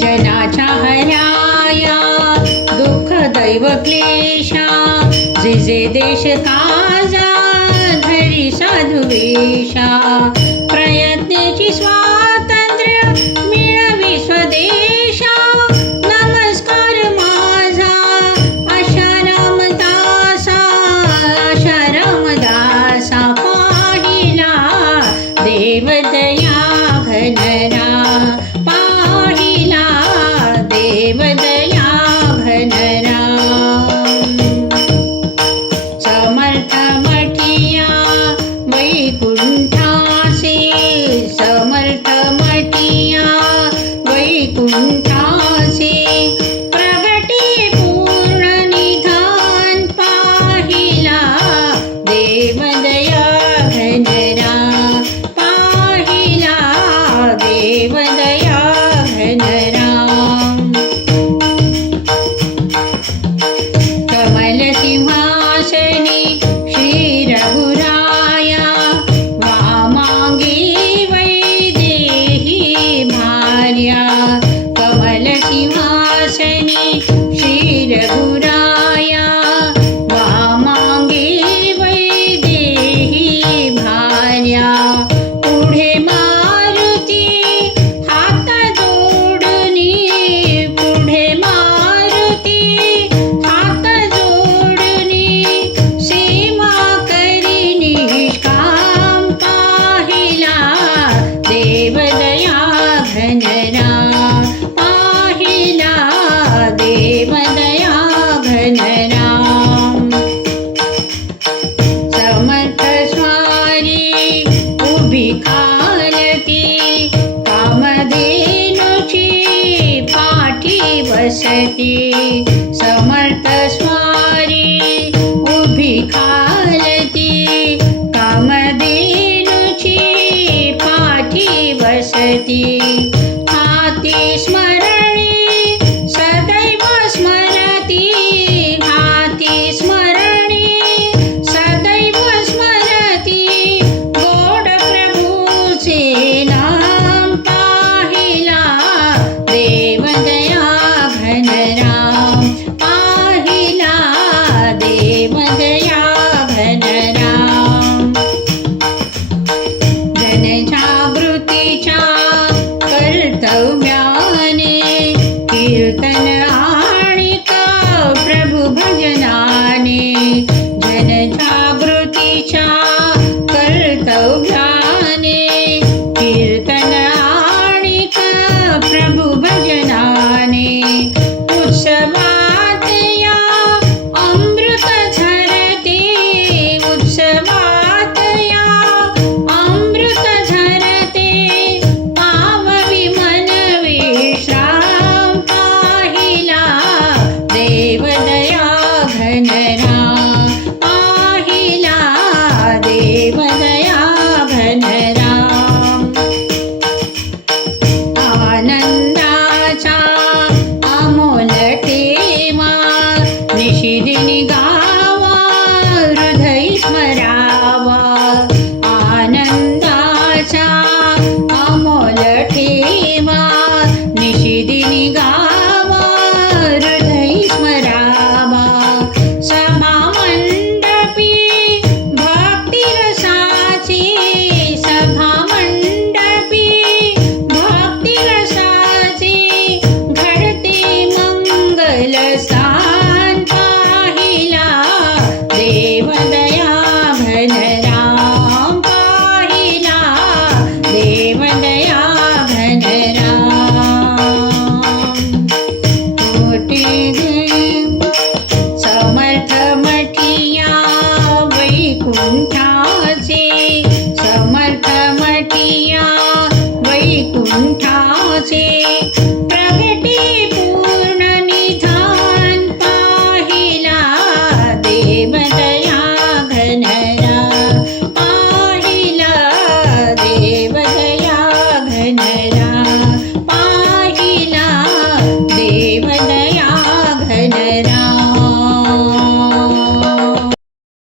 जनाच्या हराया दुःख दैव क्लेशा, जे जे देश काजा धरी साधू वेशा, प्रयत्नेची स्वातंत्र्य मिळवी स्वदेशा, नमस्कार माझा आशा रामदासा, आशा रामदासा, पाहिला देवदया घनरा, पाहिला देवदया घनरा. समर्थ मठिया वैकुंठासी, समर्थ मठिया वैकुंठासी, प्रगटी पूर्ण निधान, पाहिला देवदया घनरा, पाहिला देवदया घनरा. कमल सिंहासनी श्री रघुराया, वामांगी वैदेही भार्या, कमल सिंहासनी श्री रघुराया, वामांगी वैदेही भार्या, पुढे मारुती हात जोडणी, पुढे मारुती हात जोडणी, सीमा करी निष्काम, पाहिला देवदया घनरा, पाहिला देवदया घनरा. समर्थ स्वारी उभी खालती, कामधेनुची पाठी बसती, समर्थ स्वारी उभी खालती, कामधेनुची पाठी बसती, हाती स्मरणी सदैव स्मरती, हाती स्मरणी सदैव स्मरती, गोड प्रभूचे नाम, पाहिला देवदया घनरा, पाहिला देवदया घनरा. जनजागृतीच्या कर्तव्याने, कीर्तन आणि प्रभु भजनाने, जनजागृतीच्या कर्तव्याने, कीर्तन आणि प्रभु भजनाने, उत्सवात या अमृत झरते, उत्सवात या अमृत झरते, पाववी मन विश्राम, पाहिला देवदया घनरा, पाहिला देवदया घनरा. आनंदाचा अमोल ठेवा, निशिदिनी गावा हृदय स्मरावा, आनंदाचा अमोल ठेवा, निशिदिनी गावा हृदय स्मरावा. सभा मंडपी भक्ती रसाची, सभा मंडपी भक्ती रसाची, घडते मंगल स्थान, पाहिला देवदया घनरा, पाहिला देवदया घनरा. कोटी समर्थ मठिया वैकुंठाचे, समर्थ मठिया वैकुंठाचे,